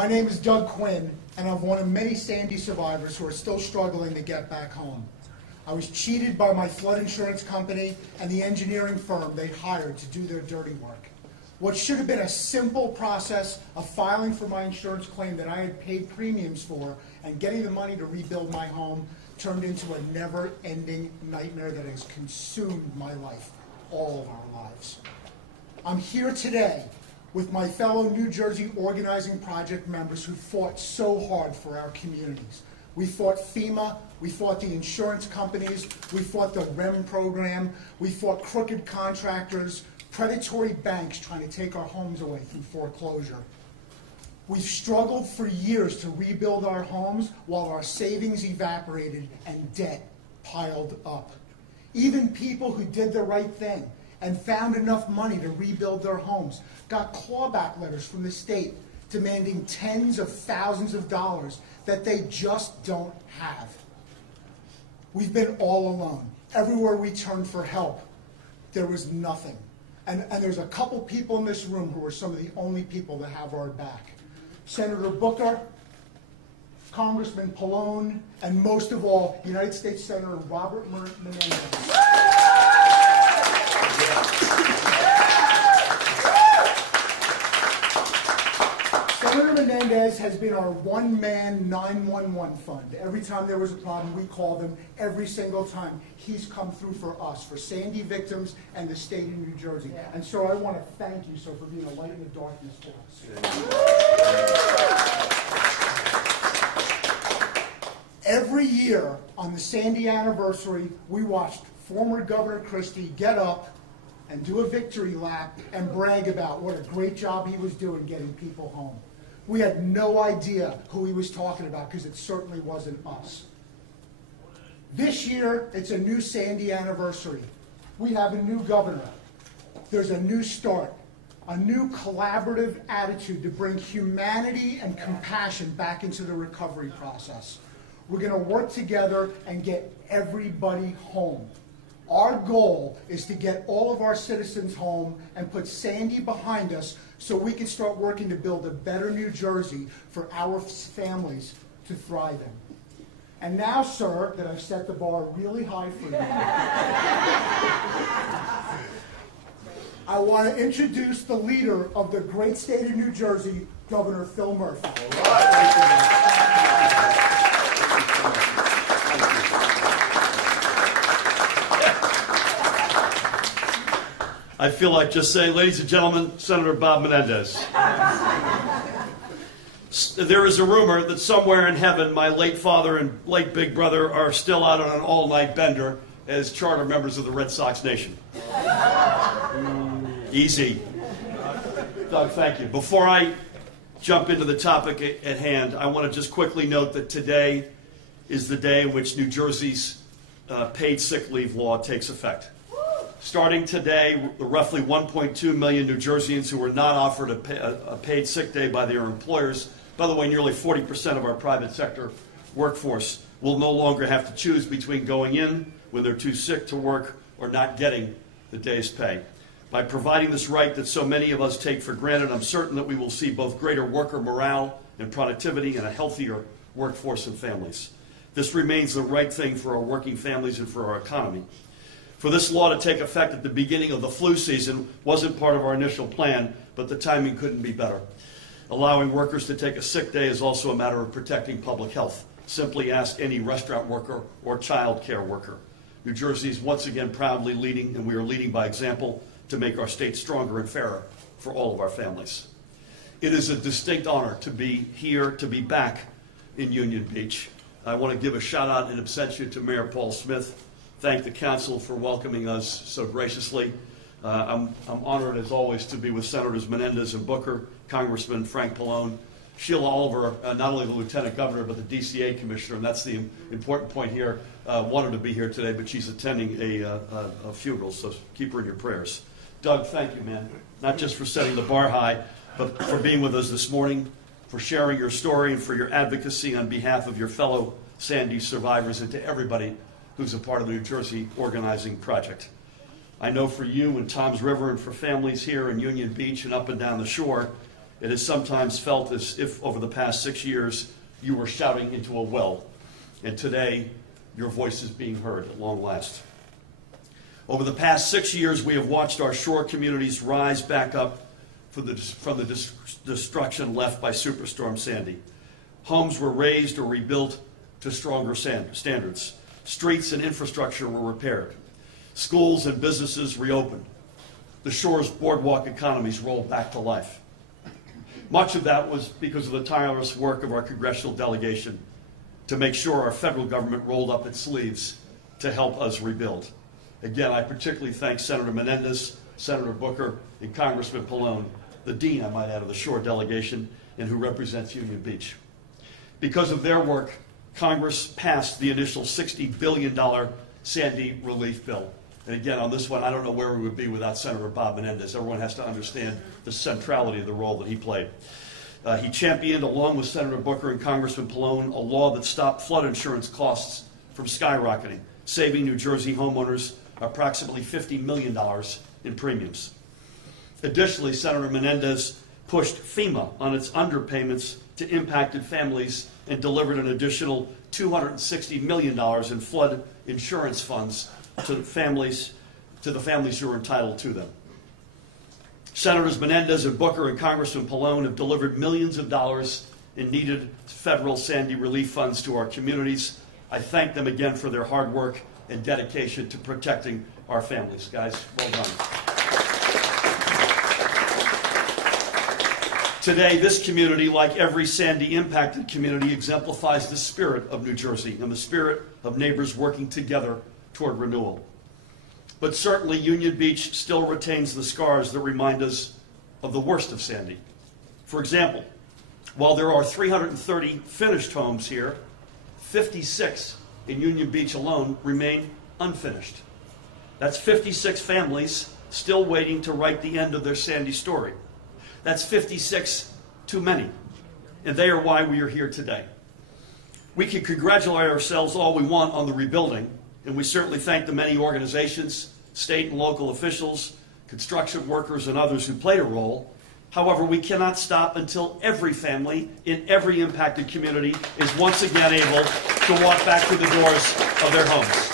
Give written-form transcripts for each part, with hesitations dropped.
My name is Doug Quinn, and I'm one of many Sandy survivors who are still struggling to get back home. I was cheated by my flood insurance company and the engineering firm they hired to do their dirty work. What should have been a simple process of filing for my insurance claim that I had paid premiums for and getting the money to rebuild my home turned into a never-ending nightmare that has consumed my life, all of our lives. I'm here today with my fellow New Jersey Organizing Project members who fought so hard for our communities. We fought FEMA, we fought the insurance companies, we fought the REM program, we fought crooked contractors, predatory banks trying to take our homes away through foreclosure. We've struggled for years to rebuild our homes while our savings evaporated and debt piled up. Even people who did the right thing and found enough money to rebuild their homes got clawback letters from the state demanding tens of thousands of dollars that they just don't have. We've been all alone. Everywhere we turned for help, there was nothing. And there's a couple people in this room who are some of the only people that have our back. Senator Booker, Congressman Pallone, and most of all, United States Senator Robert Menendez. Senator Menendez has been our one-man 911 fund. Every time there was a problem, we called him. Every single time, he's come through for us, for Sandy victims and the state of New Jersey. Yeah. And so I want to thank you, sir, for being a light in the darkness for us. Every year on the Sandy anniversary, we watched former Governor Christie get up and do a victory lap and brag about what a great job he was doing getting people home. We had no idea who he was talking about because it certainly wasn't us. This year, it's a new Sandy anniversary. We have a new governor. There's a new start, a new collaborative attitude to bring humanity and compassion back into the recovery process. We're going to work together and get everybody home. Our goal is to get all of our citizens home and put Sandy behind us so we can start working to build a better New Jersey for our families to thrive in. And now, sir, that I've set the bar really high for you, I want to introduce the leader of the great state of New Jersey, Governor Phil Murphy. All right. I feel like just saying, ladies and gentlemen, Senator Bob Menendez. There is a rumor that somewhere in heaven, my late father and late big brother are still out on an all-night bender as charter members of the Red Sox Nation. Easy. Doug, thank you. Before I jump into the topic at hand, I want to just quickly note that today is the day in which New Jersey's paid sick leave law takes effect. Starting today, the roughly 1.2 million New Jerseyans who were not offered a paid sick day by their employers, by the way, nearly 40% of our private sector workforce, will no longer have to choose between going in when they're too sick to work or not getting the day's pay. By providing this right that so many of us take for granted, I'm certain that we will see both greater worker morale and productivity and a healthier workforce and families. This remains the right thing for our working families and for our economy. For this law to take effect at the beginning of the flu season wasn't part of our initial plan, but the timing couldn't be better. Allowing workers to take a sick day is also a matter of protecting public health. Simply ask any restaurant worker or child care worker. New Jersey is once again proudly leading, and we are leading by example to make our state stronger and fairer for all of our families. It is a distinct honor to be here, to be back in Union Beach. I want to give a shout out in absentia to Mayor Paul Smith. Thank the council for welcoming us so graciously. I'm honored, as always, to be with Senators Menendez and Booker, Congressman Frank Pallone, Sheila Oliver, not only the Lieutenant Governor, but the DCA Commissioner, and that's the important point here. Wanted to be here today, but she's attending a funeral, so keep her in your prayers. Doug, thank you, man, not just for setting the bar high, but for being with us this morning, for sharing your story, and for your advocacy on behalf of your fellow Sandy survivors, and to everybody who's a part of the New Jersey Organizing Project. I know for you and Tom's River and for families here in Union Beach and up and down the shore, It has sometimes felt as if over the past 6 years you were shouting into a well, and today your voice is being heard at long last. Over the past 6 years, we have watched our shore communities rise back up from the destruction left by Superstorm Sandy. Homes were raised or rebuilt to stronger standards. Streets and infrastructure were repaired. Schools and businesses reopened. The shore's boardwalk economies rolled back to life. Much of that was because of the tireless work of our congressional delegation to make sure our federal government rolled up its sleeves to help us rebuild. Again, I particularly thank Senator Menendez, Senator Booker, and Congressman Pallone, the dean, I might add, of the shore delegation, and who represents Union Beach. Because of their work, Congress passed the initial $60 billion Sandy relief bill. And again, on this one, I don't know where we would be without Senator Bob Menendez. Everyone has to understand the centrality of the role that he played. He championed, along with Senator Booker and Congressman Pallone, a law that stopped flood insurance costs from skyrocketing, saving New Jersey homeowners approximately $50 million in premiums. Additionally, Senator Menendez pushed FEMA on its underpayments to impacted families and delivered an additional $260 million in flood insurance funds to the families who are entitled to them. Senators Menendez and Booker and Congressman Pallone have delivered millions of dollars in needed federal Sandy relief funds to our communities. I thank them again for their hard work and dedication to protecting our families. Guys, well done. Today, this community, like every Sandy-impacted community, exemplifies the spirit of New Jersey and the spirit of neighbors working together toward renewal. But certainly, Union Beach still retains the scars that remind us of the worst of Sandy. For example, while there are 330 finished homes here, 56 in Union Beach alone remain unfinished. That's 56 families still waiting to write the end of their Sandy story. That's 56 too many, and they are why we are here today. We can congratulate ourselves all we want on the rebuilding, and we certainly thank the many organizations, state and local officials, construction workers, and others who played a role. However, we cannot stop until every family in every impacted community is once again able to walk back through the doors of their homes.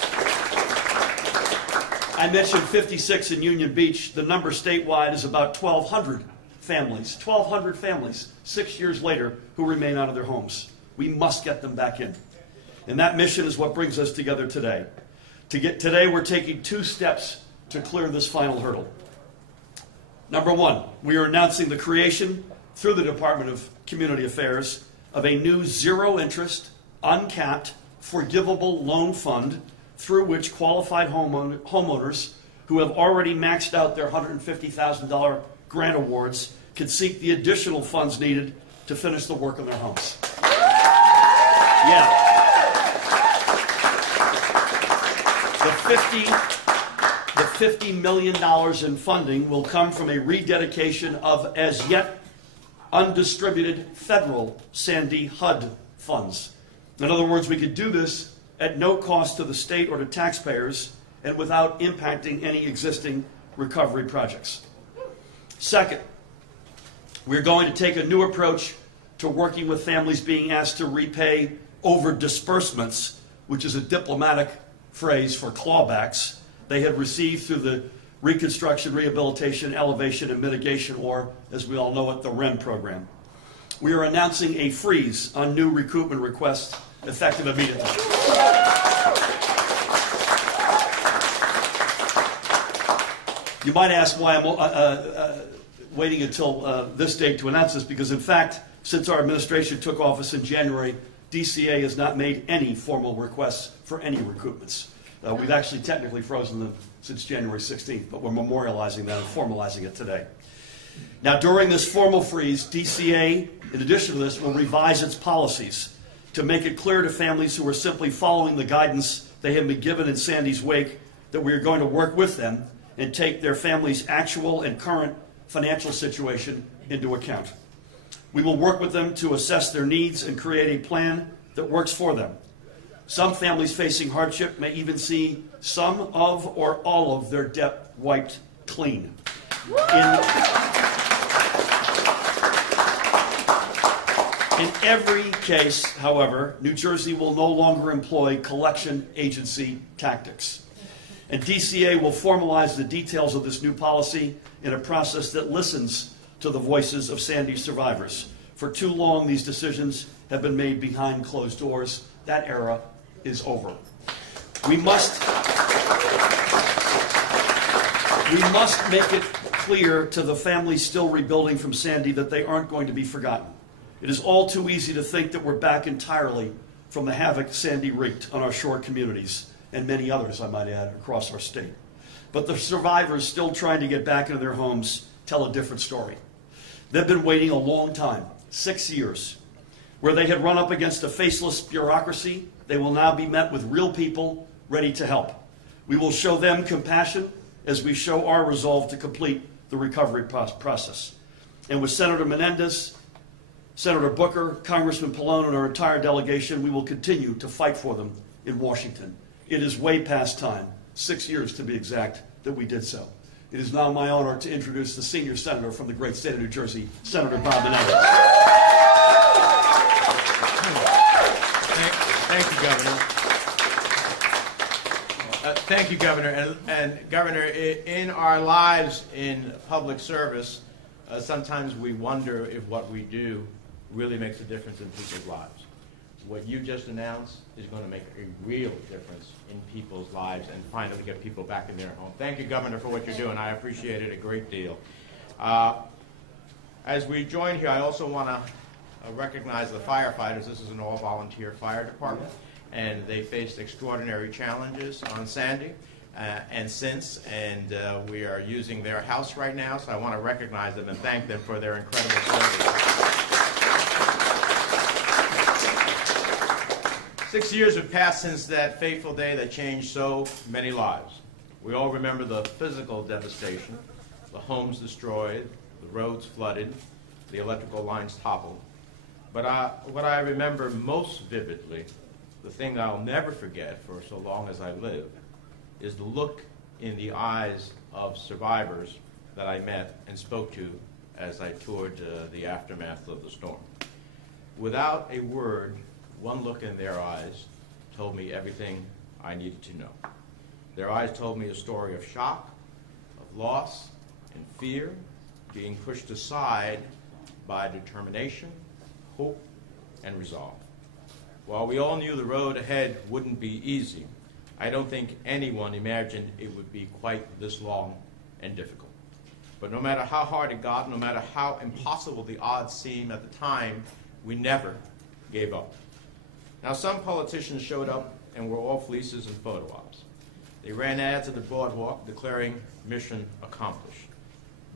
I mentioned 56 in Union Beach. The number statewide is about 1,200 families. 1,200 families, 6 years later, who remain out of their homes. We must get them back in. And that mission is what brings us together today. Today, we're taking 2 steps to clear this final hurdle. Number 1, we are announcing the creation, through the Department of Community Affairs, of a new zero-interest, uncapped, forgivable loan fund through which qualified homeowners who have already maxed out their $150,000 grant awards can seek the additional funds needed to finish the work on their homes. Yeah. The $50 million in funding will come from a rededication of as yet undistributed federal Sandy HUD funds. In other words, we could do this at no cost to the state or to taxpayers and without impacting any existing recovery projects. Second, we're going to take a new approach to working with families being asked to repay over disbursements, which is a diplomatic phrase for clawbacks they had received through the Reconstruction, Rehabilitation, Elevation, and Mitigation, or, as we all know it, the REM program. We are announcing a freeze on new recoupment requests effective immediately. You might ask why I'm waiting until this date to announce this, because in fact, since our administration took office in January, DCA has not made any formal requests for any recoupments. We've actually technically frozen them since January 16th, but we're memorializing that and formalizing it today. Now, during this formal freeze, DCA, in addition to this, will revise its policies to make it clear to families who are simply following the guidance they have been given in Sandy's wake that we are going to work with them and take their family's actual and current financial situation into account. We will work with them to assess their needs and create a plan that works for them. Some families facing hardship may even see some of or all of their debt wiped clean. In every case, however, New Jersey will no longer employ collection agency tactics. And DCA will formalize the details of this new policy in a process that listens to the voices of Sandy survivors. For too long, these decisions have been made behind closed doors. That era is over. We must make it clear to the families still rebuilding from Sandy that they aren't going to be forgotten. It is all too easy to think that we're back entirely from the havoc Sandy wreaked on our shore communities, and many others, I might add, across our state. But the survivors still trying to get back into their homes tell a different story. They've been waiting a long time, 6 years. Where they had run up against a faceless bureaucracy, they will now be met with real people ready to help. We will show them compassion as we show our resolve to complete the recovery process. And with Senator Menendez, Senator Booker, Congressman Pallone, and our entire delegation, we will continue to fight for them in Washington. It is way past time, 6 years to be exact, that we did so. It is now my honor to introduce the senior senator from the great state of New Jersey, Senator Bob Menendez. Thank you, Governor. Thank you, Governor. And Governor, in our lives in public service, sometimes we wonder if what we do really makes a difference in people's lives. What you just announced is going to make a real difference in people's lives and finally get people back in their home. Thank you, Governor, for what you're doing. I appreciate it a great deal. As we join here, I also want to recognize the firefighters. This is an all-volunteer fire department, and they faced extraordinary challenges on Sandy and we are using their house right now, so I want to recognize them and thank them for their incredible service. 6 years have passed since that fateful day that changed so many lives. We all remember the physical devastation, the homes destroyed, the roads flooded, the electrical lines toppled. But what I remember most vividly, the thing I'll never forget for so long as I live, is the look in the eyes of survivors that I met and spoke to as I toured the aftermath of the storm. Without a word, one look in their eyes told me everything I needed to know. Their eyes told me a story of shock, of loss, and fear, being pushed aside by determination, hope, and resolve. While we all knew the road ahead wouldn't be easy, I don't think anyone imagined it would be quite this long and difficult. But no matter how hard it got, no matter how impossible the odds seemed at the time, we never gave up. Now, some politicians showed up and were all fleeces and photo ops. They ran ads at the boardwalk declaring mission accomplished,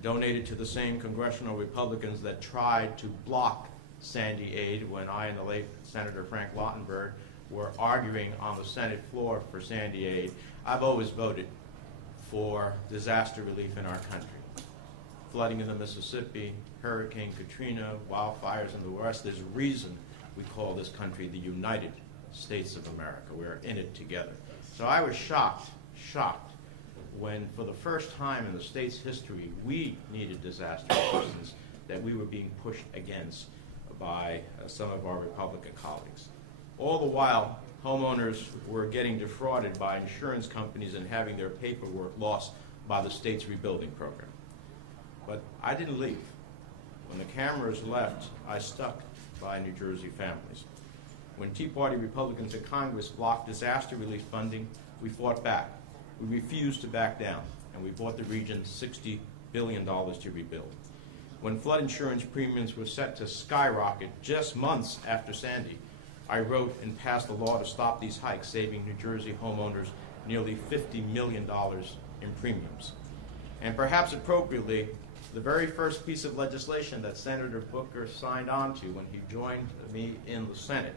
donated to the same congressional Republicans that tried to block Sandy aid when I and the late Senator Frank Lautenberg were arguing on the Senate floor for Sandy aid. I've always voted for disaster relief in our country. Flooding in the Mississippi, Hurricane Katrina, wildfires in the West, there's a reason we call this country the United States of America. We're in it together. So I was shocked when for the first time in the state's history we needed disaster assistance that we were being pushed against by some of our Republican colleagues. All the while, homeowners were getting defrauded by insurance companies and having their paperwork lost by the state's rebuilding program. But I didn't leave. When the cameras left, I stuck by New Jersey families. When Tea Party Republicans in Congress blocked disaster relief funding, we fought back. We refused to back down, and we bought the region $60 billion to rebuild. When flood insurance premiums were set to skyrocket just months after Sandy, I wrote and passed a law to stop these hikes, saving New Jersey homeowners nearly $50 million in premiums. And perhaps appropriately, the very first piece of legislation that Senator Booker signed on to when he joined me in the Senate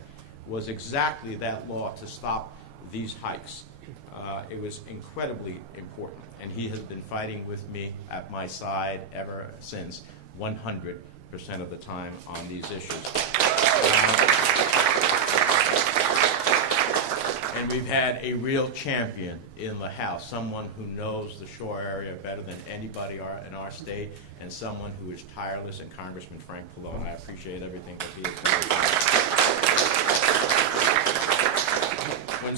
was exactly that law to stop these hikes. It was incredibly important, and he has been fighting with me at my side ever since, 100% of the time on these issues. And we've had a real champion in the House, someone who knows the shore area better than anybody in our state, and someone who is tireless, and Congressman Frank Pallone. I appreciate everything that he has done.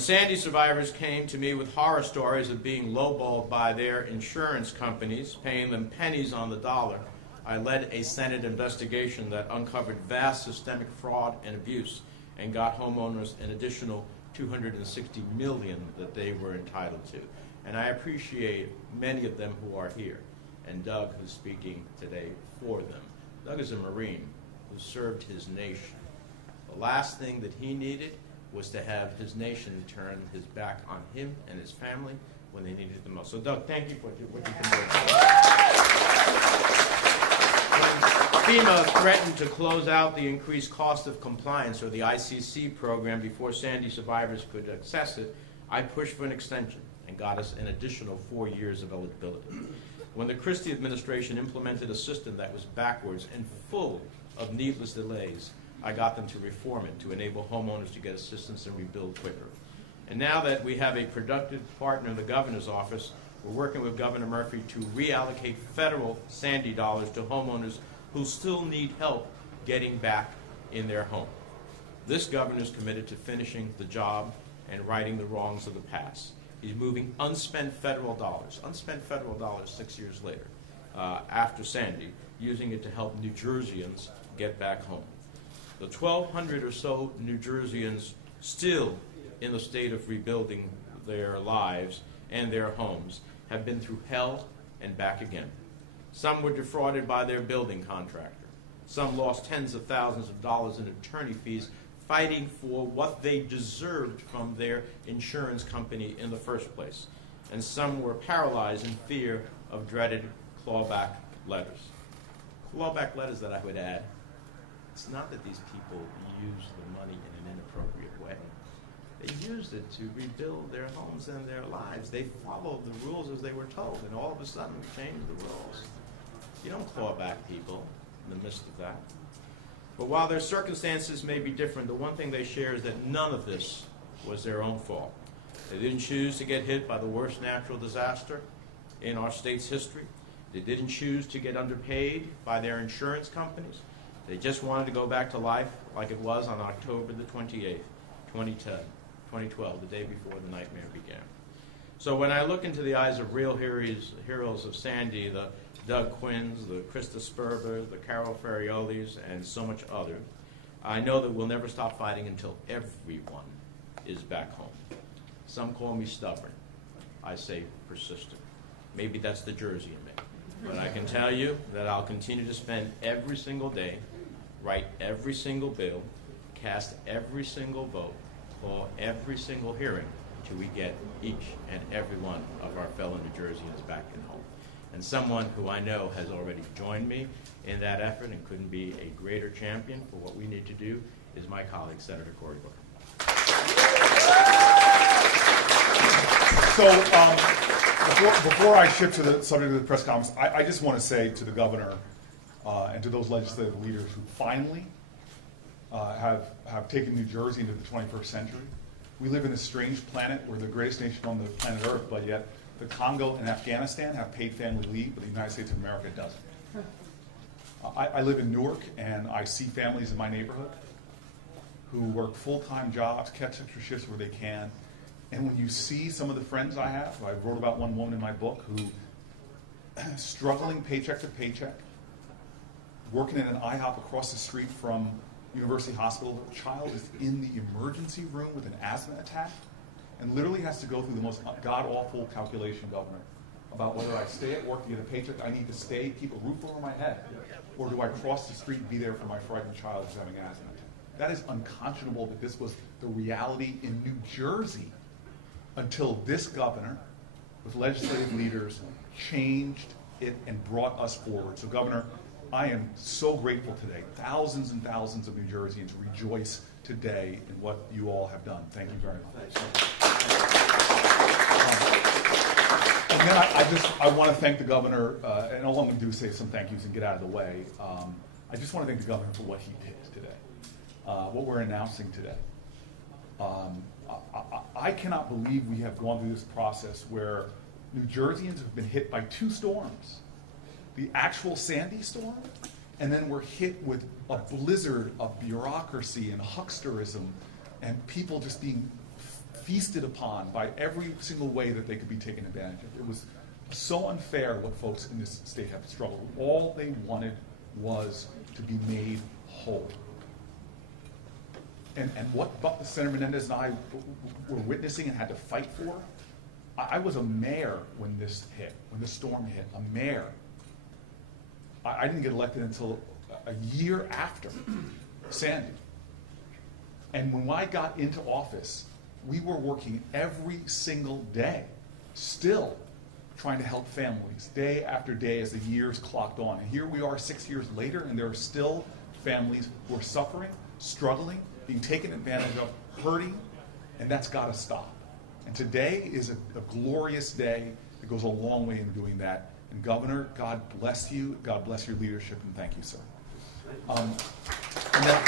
Sandy survivors came to me with horror stories of being lowballed by their insurance companies, paying them pennies on the dollar, I led a Senate investigation that uncovered vast systemic fraud and abuse and got homeowners an additional $260 million that they were entitled to. And I appreciate many of them who are here, and Doug, who's speaking today for them. Doug is a Marine who served his nation. The last thing that he needed was to have his nation turn his back on him and his family when they needed it the most. So, Doug, thank you for what you can do. When FEMA threatened to close out the increased cost of compliance, or the ICC program, before Sandy survivors could access it, I pushed for an extension and got us an additional 4 years of eligibility. When the Christie administration implemented a system that was backwards and full of needless delays, I got them to reform it to enable homeowners to get assistance and rebuild quicker. And now that we have a productive partner in the governor's office, we're working with Governor Murphy to reallocate federal Sandy dollars to homeowners who still need help getting back in their home. This governor is committed to finishing the job and righting the wrongs of the past. He's moving unspent federal dollars 6 years later, after Sandy, using it to help New Jerseyans get back home. The 1,200 or so New Jerseyans still in the state of rebuilding their lives and their homes have been through hell and back again. Some were defrauded by their building contractor. Some lost tens of thousands of dollars in attorney fees fighting for what they deserved from their insurance company in the first place. And some were paralyzed in fear of dreaded clawback letters. Clawback letters that I would add, it's not that these people used the money in an inappropriate way. They used it to rebuild their homes and their lives. They followed the rules as they were told, and all of a sudden we changed the rules. You don't claw back people in the midst of that. But while their circumstances may be different, the one thing they share is that none of this was their own fault. They didn't choose to get hit by the worst natural disaster in our state's history. They didn't choose to get underpaid by their insurance companies. They just wanted to go back to life like it was on October the 28th, 2012, the day before the nightmare began. So when I look into the eyes of real heroes of Sandy, the Doug Quinns, the Krista Sperber, the Carol Ferriolis, and so much other, I know that we'll never stop fighting until everyone is back home. Some call me stubborn. I say persistent. Maybe that's the Jersey in me. But I can tell you that I'll continue to spend every single day, write every single bill, cast every single vote, call every single hearing until we get each and every one of our fellow New Jerseyans back in home. And someone who I know has already joined me in that effort and couldn't be a greater champion for what we need to do is my colleague, Senator Cory Booker. So before I shift to the subject of the press conference, I just want to say to the governor and to those legislative leaders who finally have taken New Jersey into the 21st century. We live in a strange planet. We're the greatest nation on the planet Earth, but yet the Congo and Afghanistan have paid family leave, but the United States of America doesn't. I live in Newark, and I see families in my neighborhood who work full-time jobs, catch extra shifts where they can. And when you see some of the friends I have, I wrote about one woman in my book who, struggling paycheck to paycheck, working in an IHOP across the street from University Hospital, her child is in the emergency room with an asthma attack, and literally has to go through the most god-awful calculation, Governor, about whether I stay at work to get a paycheck, I need to stay, keep a roof over my head, or do I cross the street and be there for my frightened child who's having asthma attack. That is unconscionable that this was the reality in New Jersey until this governor, with legislative leaders, changed it and brought us forward. So, Governor, I am so grateful today. Thousands and thousands of New Jerseyans rejoice today in what you all have done. Thank you very much. And then I want to thank the governor, and all I'm going to do is say some thank yous and get out of the way. I just want to thank the governor for what he did today, what we're announcing today. I cannot believe we have gone through this process where New Jerseyans have been hit by two storms. The actual Sandy storm, and then we're hit with a blizzard of bureaucracy and hucksterism and people just being feasted upon by every single way that they could be taken advantage of. It was so unfair what folks in this state have struggled with. All they wanted was to be made whole. And what Senator Menendez and I were witnessing and had to fight for, I was a mayor when this hit, when the storm hit, a mayor. I didn't get elected until a year after Sandy. And when I got into office, we were working every single day, still trying to help families, day after day as the years clocked on. And here we are 6 years later, and there are still families who are suffering, struggling, being taken advantage of, hurting, and that's got to stop. And today is a glorious day that goes a long way in doing that. And Governor, God bless you, God bless your leadership, and thank you, sir. And then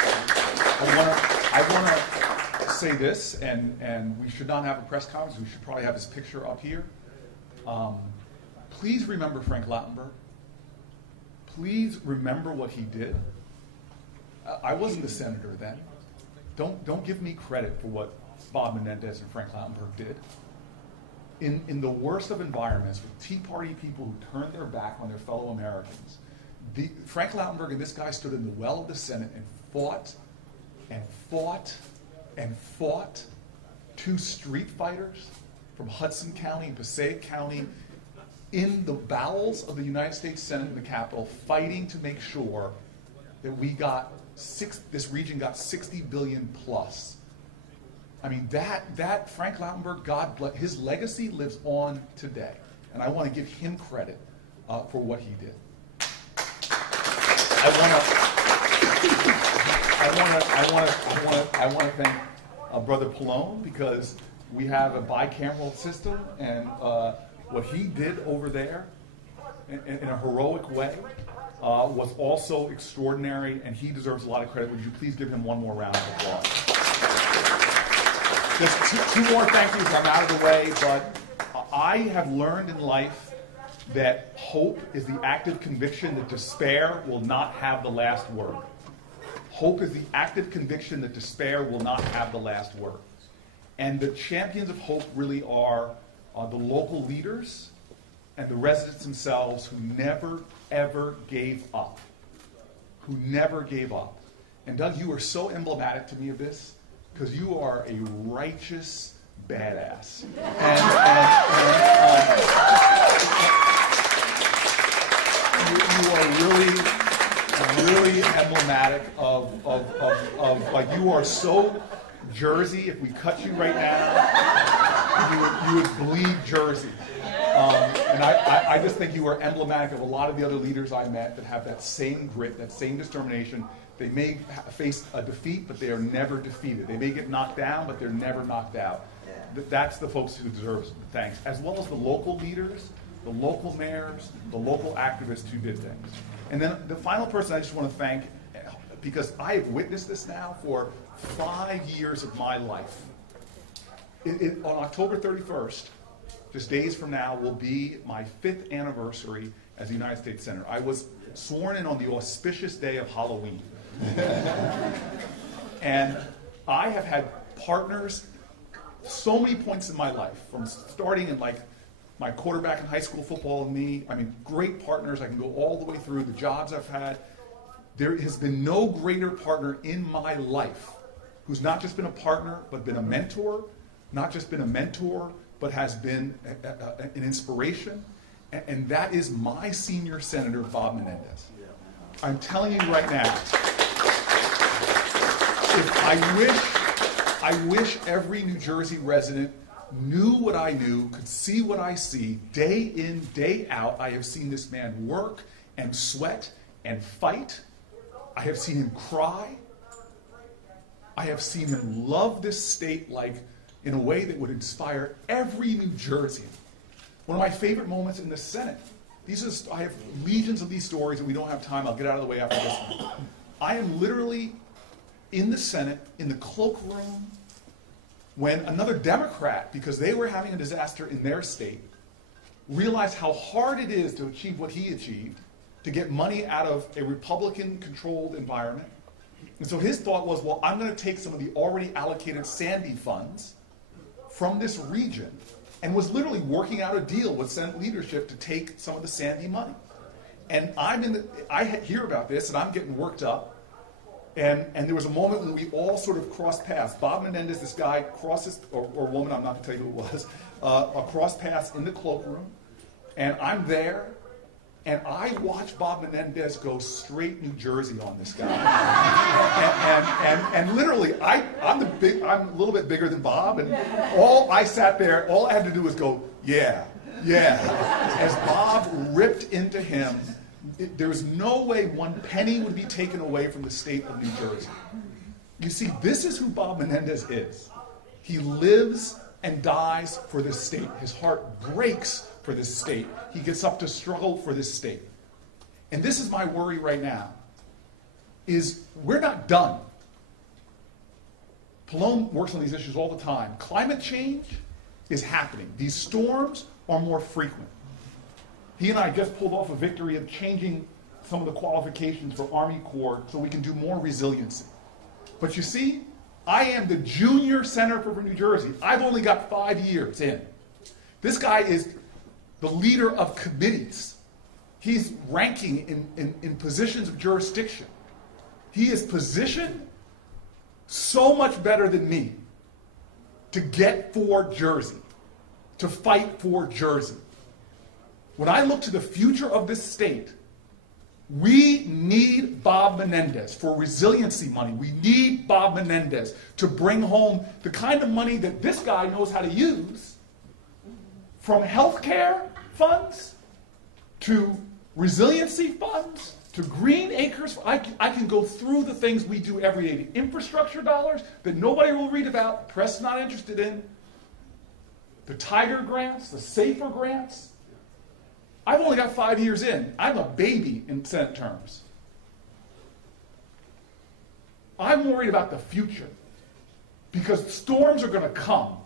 I want to say this, and we should not have a press conference. We should probably have his picture up here. Please remember Frank Lautenberg. Please remember what he did. I wasn't a senator then. Don't give me credit for what Bob Menendez and Frank Lautenberg did. In the worst of environments, with Tea Party people who turned their back on their fellow Americans, Frank Lautenberg and this guy stood in the well of the Senate and fought and fought and fought. Two street fighters from Hudson County and Passaic County in the bowels of the United States Senate and the Capitol, fighting to make sure that this region got 60 billion plus. I mean, that Frank Lautenberg, God bless, his legacy lives on today, and I want to give him credit for what he did. I want to thank Brother Pallone, because we have a bicameral system, and what he did over there in a heroic way was also extraordinary, and he deserves a lot of credit. Would you please give him one more round of applause? Just two more thank yous. I'm out of the way, but I have learned in life that hope is the active conviction that despair will not have the last word. Hope is the active conviction that despair will not have the last word. And the champions of hope really are the local leaders and the residents themselves who never, ever gave up. Who never gave up. And Doug, you are so emblematic to me of this, because you are a righteous badass. You are really emblematic of like, you are so Jersey. If we cut you right now, you would bleed Jersey. And I just think you are emblematic of a lot of the other leaders I met that have that same grit, that same determination. They may face a defeat, but they are never defeated. They may get knocked down, but they're never knocked out. That's the folks who deserve thanks, as well as the local leaders, the local mayors, the local activists who did things. And then the final person I just want to thank, because I have witnessed this now for 5 years of my life. On October 31st, just days from now, will be my 5th anniversary as a United States Senator. I was sworn in on the auspicious day of Halloween. And I have had partners so many points in my life, from starting in like my quarterback in high school football and me. I mean, great partners. I can go all the way through the jobs I've had. There has been no greater partner in my life who's not just been a partner, but been a mentor, not just been a mentor, but has been an inspiration. And that is my senior senator, Bob Menendez. I'm telling you right now, I wish every New Jersey resident knew what I knew, could see what I see, day in, day out. I have seen this man work and sweat and fight. I have seen him cry. I have seen him love this state in a way that would inspire every New Jerseyan. One of my favorite moments in the Senate. I have legions of these stories, and we don't have time. I'll get out of the way after this one. I am literally in the Senate, in the cloakroom, when another Democrat, because they were having a disaster in their state, realized how hard it is to achieve what he achieved, to get money out of a Republican-controlled environment. And so his thought was, well, I'm going to take some of the already allocated Sandy funds from this region and was literally working out a deal with Senate leadership to take some of the Sandy money. And I hear about this, and I'm getting worked up. And there was a moment when we all sort of crossed paths. Bob Menendez, this guy, crosses, or woman, I'm not going to tell you who it was, crossed paths in the cloakroom. And I'm there, and I watch Bob Menendez go straight New Jersey on this guy. and literally, I'm a little bit bigger than Bob, and I sat there, all I had to do was go, yeah. As Bob ripped into him, there was no way one penny would be taken away from the state of New Jersey. You see, this is who Bob Menendez is. He lives and dies for this state. His heart breaks for this state. He gets up to struggle for this state. And this is my worry right now, is we're not done. Pallone works on these issues all the time. Climate change is happening. These storms are more frequent. He and I just pulled off a victory of changing some of the qualifications for Army Corps so we can do more resiliency. But you see, I am the junior senator for New Jersey. I've only got 5 years in. This guy is the leader of committees. He's ranking in positions of jurisdiction. He is positioned so much better than me to get for Jersey, to fight for Jersey. When I look to the future of this state, we need Bob Menendez for resiliency money. We need Bob Menendez to bring home the kind of money that this guy knows how to use, from healthcare funds to resiliency funds to green acres. I can go through the things we do every day. The infrastructure dollars that nobody will read about, the press is not interested in, the Tiger grants, the SAFER grants. I've only got 5 years in. I'm a baby in Senate terms. I'm worried about the future because storms are going to come.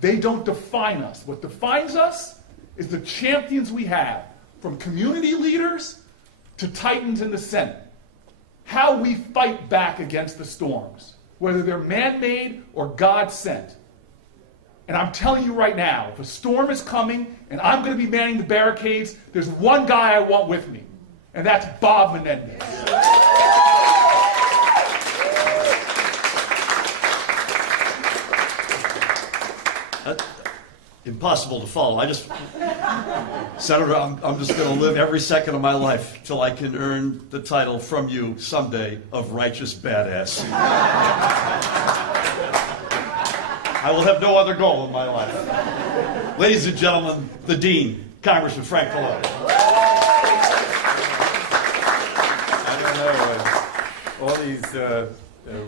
They don't define us. What defines us is the champions we have, from community leaders to titans in the Senate. How we fight back against the storms, whether they're man-made or God-sent. And I'm telling you right now, if a storm is coming and I'm going to be manning the barricades, there's one guy I want with me, and that's Bob Menendez. Impossible to follow. Senator, I'm just going to live every second of my life till I can earn the title from you someday of righteous badass. I will have no other goal in my life. Ladies and gentlemen, the Dean, Congressman Frank Pallone. I don't know, all these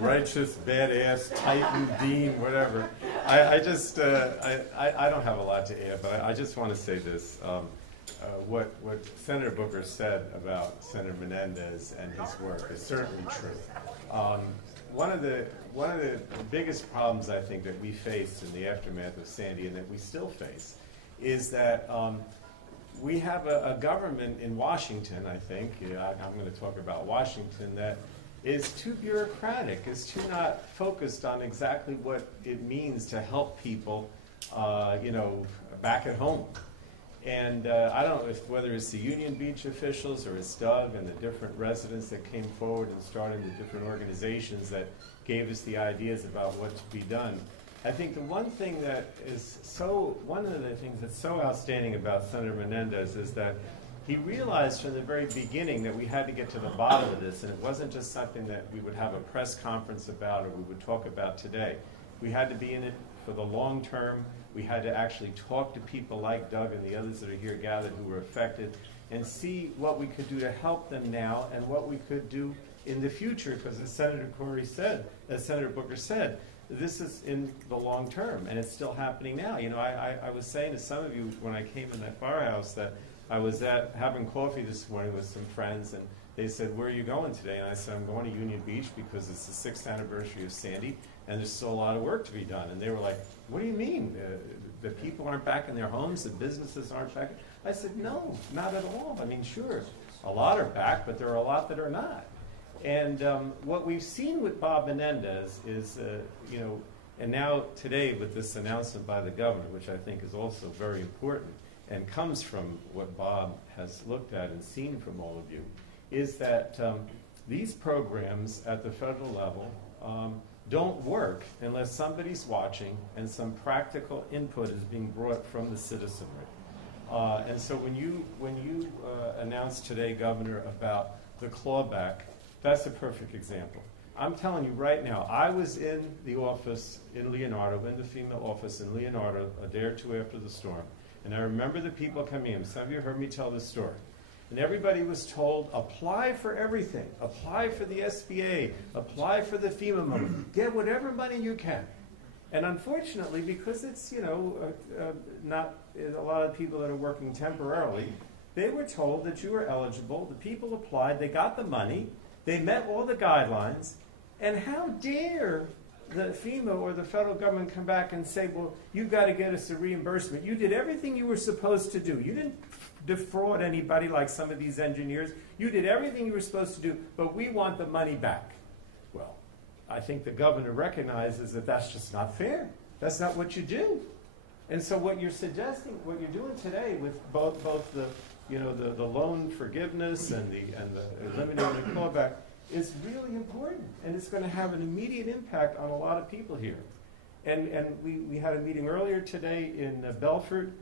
righteous, badass, titan, dean, whatever. I don't have a lot to add, but I just want to say this. What Senator Booker said about Senator Menendez and his work is certainly true. One of the biggest problems I think that we faced in the aftermath of Sandy, and that we still face, is that we have a government in Washington, I think, I'm going to talk about Washington, that is too bureaucratic, is too not focused on exactly what it means to help people, back at home. And I don't know whether it's the Union Beach officials or it's Doug and the different residents that came forward and started the different organizations that gave us the ideas about what to be done. I think the one of the things that's so outstanding about Senator Menendez is that he realized from the very beginning that we had to get to the bottom of this, and it wasn't just something that we would have a press conference about or we would talk about today. We had to be in it for the long term. We had to actually talk to people like Doug and the others that are here gathered who were affected and see what we could do to help them now and what we could do in the future, because as Senator Booker said, this is in the long term, and it's still happening now. I was saying to some of you when I came in that firehouse that I was having coffee this morning with some friends, and they said, "Where are you going today?" And I said, "I'm going to Union Beach because it's the 6th anniversary of Sandy, and there's still a lot of work to be done." And they were like, "What do you mean? The people aren't back in their homes? The businesses aren't back?" I said, "No, not at all. I mean, sure, a lot are back, but there are a lot that are not." And what we've seen with Bob Menendez is, And now today with this announcement by the governor, which I think is also very important and comes from what Bob has looked at and seen from all of you, is that these programs at the federal level don't work unless somebody's watching and some practical input is being brought from the citizenry. And so when you announced today, Governor, about the clawback, that's a perfect example. I'm telling you right now, I was in the office in Leonardo, in the FEMA office in Leonardo a day or two after the storm, and I remember the people coming in. Some of you heard me tell this story. And everybody was told, apply for everything. Apply for the SBA. Apply for the FEMA money. Get whatever money you can. And unfortunately, because it's, not a lot of people that are working temporarily, they were told that you were eligible. The people applied. They got the money. They met all the guidelines. And how dare the FEMA or the federal government come back and say, well, you've got to get us a reimbursement. You did everything you were supposed to do. You didn't defraud anybody like some of these engineers. You did everything you were supposed to do, but we want the money back. Well, I think the governor recognizes that that's just not fair. That's not what you do. And so what you're suggesting, what you're doing today with both the loan forgiveness and the eliminating the clawback is really important, and it's going to have an immediate impact on a lot of people here. And we had a meeting earlier today in Belford,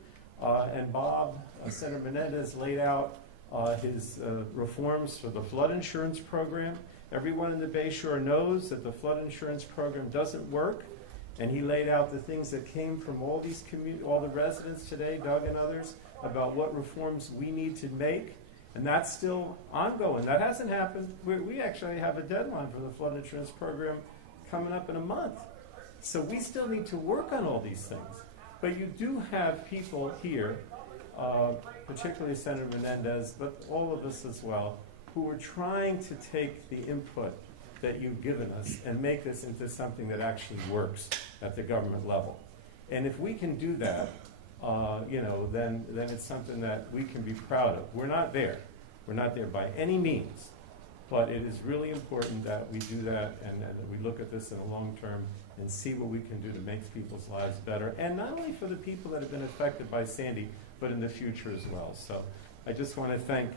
and Bob, Senator Menendez, laid out his reforms for the flood insurance program. Everyone in the Bay Shore knows that the flood insurance program doesn't work, and he laid out the things that came from all these all the residents today, Doug and others, about what reforms we need to make. And that's still ongoing. That hasn't happened. We actually have a deadline for the flood insurance program coming up in a month. So we still need to work on all these things. But you do have people here, particularly Senator Menendez, but all of us as well, who are trying to take the input that you've given us and make this into something that actually works at the government level. And if we can do that, then it's something that we can be proud of. We're not there. We're not there by any means. But it is really important that we do that and that we look at this in the long term and see what we can do to make people's lives better. And not only for the people that have been affected by Sandy, but in the future as well. So I just want to thank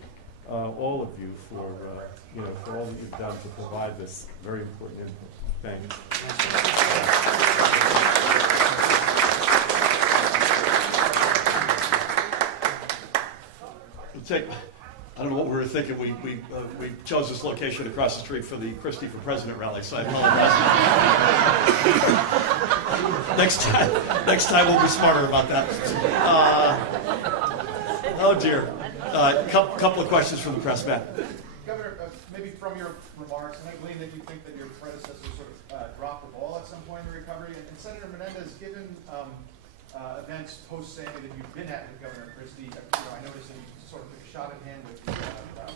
all of you for all that you've done to provide this very important input. Thanks. I don't know what we were thinking. We chose this location across the street for the Christie for President rally, so I apologize. Next time we'll be smarter about that. Oh dear. Couple of questions from the press, Matt. Governor, maybe from your remarks, and I glean that you think that your predecessor sort of dropped the ball at some point in the recovery. And Senator Menendez, given events post-Sandy that you've been at with Governor Christie, I noticed that you sort of took a shot at hand with the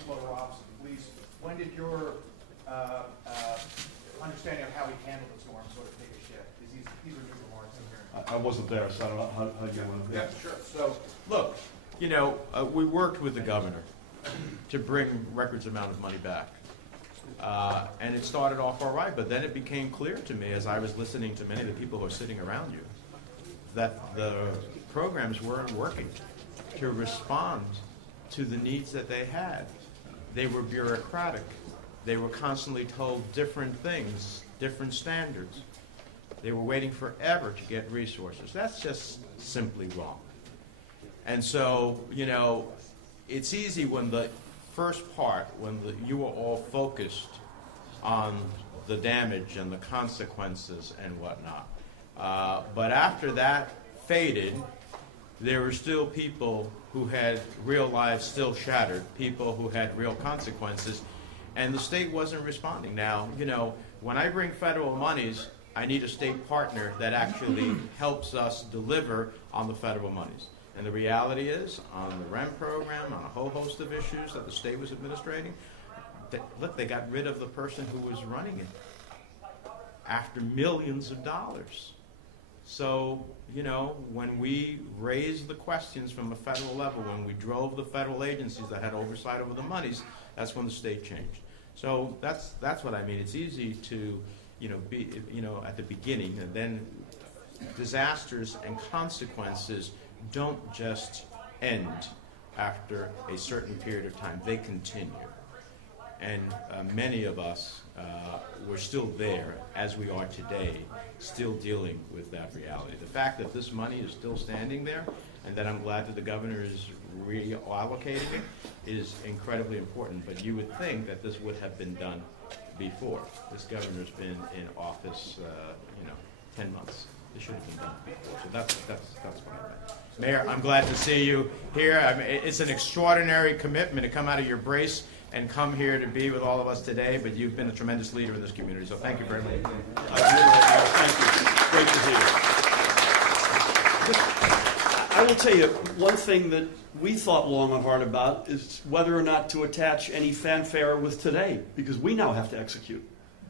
photo ops and police. When did your understanding of how he handled the storm sort of take a shift? These are new remarks I'm hearing. I wasn't there, so I don't know how you want to. Yeah, sure. So, look, we worked with the governor to bring records amount of money back. And it started off all right, but then it became clear to me as I was listening to many of the people who are sitting around you that the programs weren't working to respond to the needs that they had. They were bureaucratic. They were constantly told different things, different standards. They were waiting forever to get resources. That's just simply wrong. And so, it's easy when the first part, you were all focused on the damage and the consequences and whatnot. But after that faded, there were still people who had real lives still shattered, people who had real consequences, and the state wasn't responding. Now, when I bring federal monies, I need a state partner that actually helps us deliver on the federal monies. And the reality is, on the REM program, on a whole host of issues that the state was administrating, they got rid of the person who was running it after millions of dollars. So, when we raised the questions from the federal level, when we drove the federal agencies that had oversight over the monies, that's when the state changed. So that's what I mean. It's easy to, at the beginning, and then disasters and consequences don't just end after a certain period of time. They continue. And many of us were still there, as we are today, still dealing with that reality. The fact that this money is still standing there, and that I'm glad that the governor is reallocating it, is incredibly important. But you would think that this would have been done before. This governor's been in office, 10 months. This should have been done before. So that's what I meant. Mayor, I'm glad to see you here. I mean, it's an extraordinary commitment to come out of your brace and come here to be with all of us today, but you've been a tremendous leader in this community, so thank you very much. Thank you. Great to see you. I will tell you, one thing that we thought long and hard about is whether or not to attach any fanfare with today, because we now have to execute.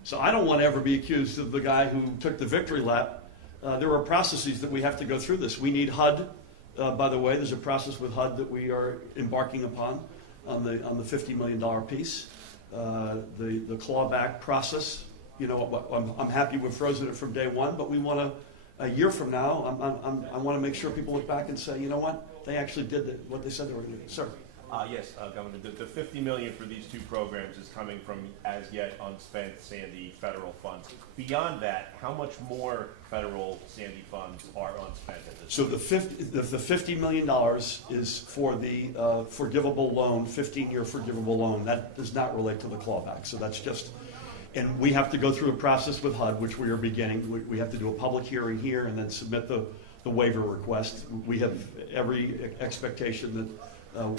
So I don't want to ever be accused of the guy who took the victory lap. There are processes that we have to go through this. We need HUD. By the way, there's a process with HUD that we are embarking upon on the $50 million piece. The clawback process, I'm happy we've frozen it from day one, but we want a year from now, I want to make sure people look back and say, you know what, they actually did what they said they were going to do. Sir. Yes, Governor, the $50 million for these two programs is coming from as yet unspent Sandy federal funds. Beyond that, how much more federal Sandy funds are unspent at this So point? the $50 million is for the forgivable loan, 15-year forgivable loan. That does not relate to the clawback. So that's just, and we have to go through a process with HUD, which we are beginning. We have to do a public hearing here and then submit the waiver request. We have every expectation that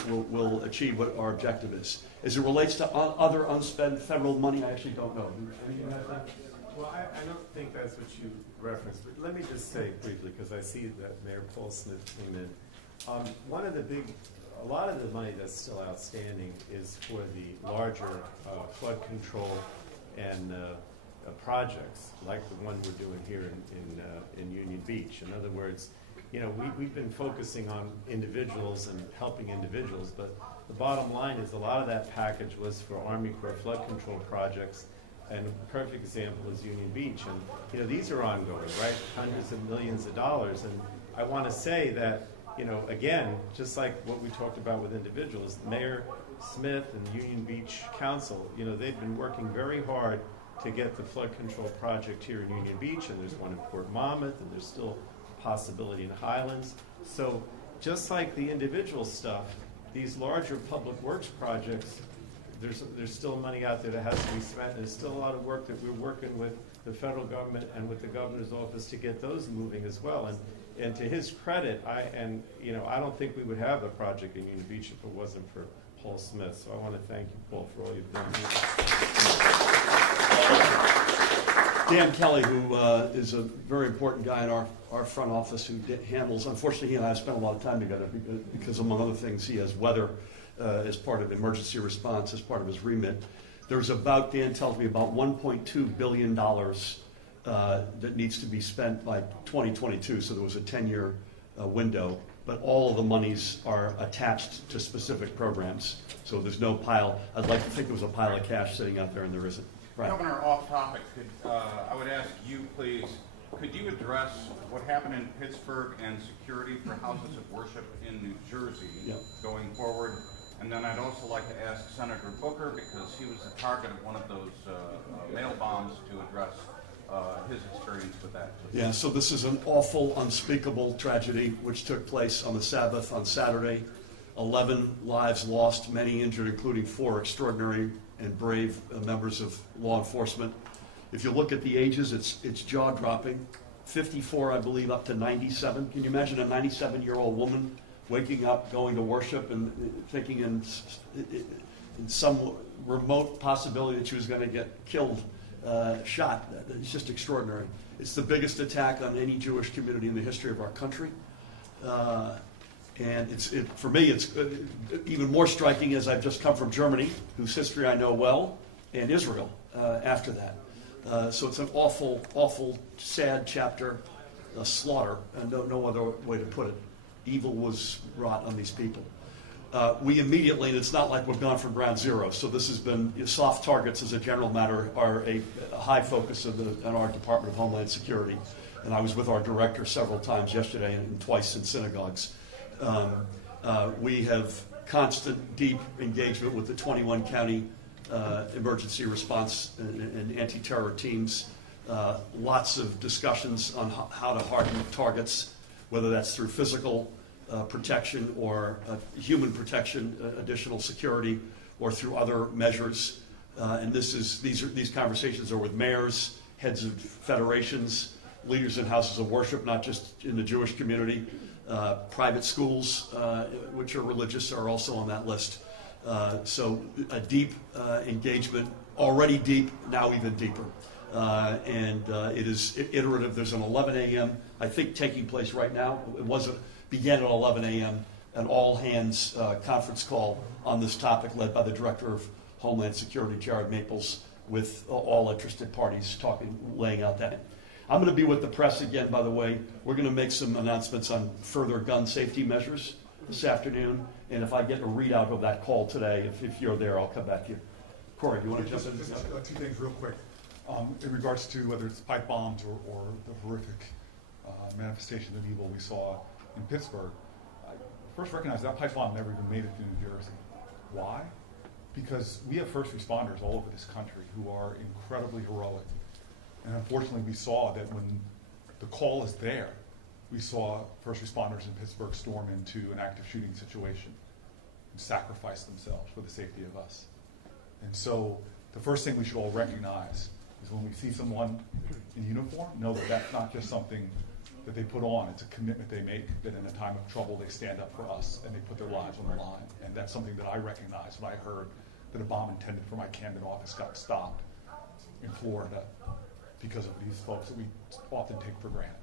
we'll achieve what our objective is. As it relates to other unspent federal money, I actually don't know. Anything like that? Well, I don't think that's what you referenced, but let me just say briefly, because I see that Mayor Paul Smith came in. A lot of the money that's still outstanding is for the larger flood control and projects, like the one we're doing here in Union Beach. In other words, we've been focusing on individuals and helping individuals, but the bottom line is a lot of that package was for Army Corps flood control projects, and a perfect example is Union Beach. And these are ongoing, right? Hundreds of millions of dollars. And I want to say that, again, just like what we talked about with individuals, Mayor Smith and the Union Beach Council, they've been working very hard to get the flood control project here in Union Beach, and there's one in Port Monmouth, and there's still possibility in Highlands. So just like the individual stuff, these larger public works projects, there's still money out there that has to be spent. There's still a lot of work that we're working with the federal government and with the governor's office to get those moving as well. And to his credit, I don't think we would have the project in Union Beach if it wasn't for Paul Smith. So I want to thank you, Paul, for all you've done here. Dan Kelly, who is a very important guy in our front office, who handles, unfortunately, he and I have spent a lot of time together because among other things, he has weather as part of emergency response, as part of his remit. There's Dan tells me, about $1.2 billion that needs to be spent by 2022, so there was a 10-year window, but all of the monies are attached to specific programs, so there's no pile. I'd like to think there was a pile of cash sitting out there, and there isn't. Right. Governor, off topic, I would ask you, please, could you address what happened in Pittsburgh and security for houses of worship in New Jersey going forward? And then I'd also like to ask Senator Booker, because he was the target of one of those mail bombs, to address his experience with that. Yeah, so this is an awful, unspeakable tragedy which took place on the Sabbath on Saturday. 11 lives lost, many injured, including 4 extraordinary and brave members of law enforcement. If you look at the ages, it's jaw-dropping. 54, I believe, up to 97. Can you imagine a 97-year-old woman waking up, going to worship, and thinking in some remote possibility that she was going to get killed, shot? It's just extraordinary. It's the biggest attack on any Jewish community in the history of our country. And for me, it's even more striking as I've just come from Germany, whose history I know well, and Israel after that. So it's an awful, awful, sad chapter, a slaughter, and no other way to put it. Evil was wrought on these people. we immediately, and it's not like we've gone from ground zero, so this has been, soft targets as a general matter are a high focus of in our Department of Homeland Security. And I was with our director several times yesterday and twice in synagogues. We have constant, deep engagement with the 21 county emergency response and anti-terror teams. Lots of discussions on how to harden targets, whether that's through physical protection or human protection, additional security, or through other measures. And these conversations are with mayors, heads of federations, leaders in houses of worship, not just in the Jewish community. Private schools, which are religious, are also on that list. So a deep engagement, already deep, now even deeper. And it is iterative. There's an 11 a.m., I think, taking place right now. Began at 11 a.m., an all-hands conference call on this topic led by the Director of Homeland Security, Jared Maples, with all interested parties laying out that. I'm going to be with the press again, by the way. We're going to make some announcements on further gun safety measures this afternoon. And if I get a readout of that call today, if you're there, I'll come back to you. Corey, do you want to jump in? Just two things real quick. In regards to whether it's pipe bombs or the horrific manifestation of evil we saw in Pittsburgh, I first recognize that pipe bomb never even made it to New Jersey. Why? Because we have first responders all over this country who are incredibly heroic. And unfortunately, we saw that when the call is there, we saw first responders in Pittsburgh storm into an active shooting situation and sacrifice themselves for the safety of us. And so the first thing we should all recognize is when we see someone in uniform, know that that's not just something that they put on, it's a commitment they make, that in a time of trouble they stand up for us and they put their lives on the line. And that's something that I recognized when I heard that a bomb intended for my Camden office got stopped in Florida because of these folks that we often take for granted.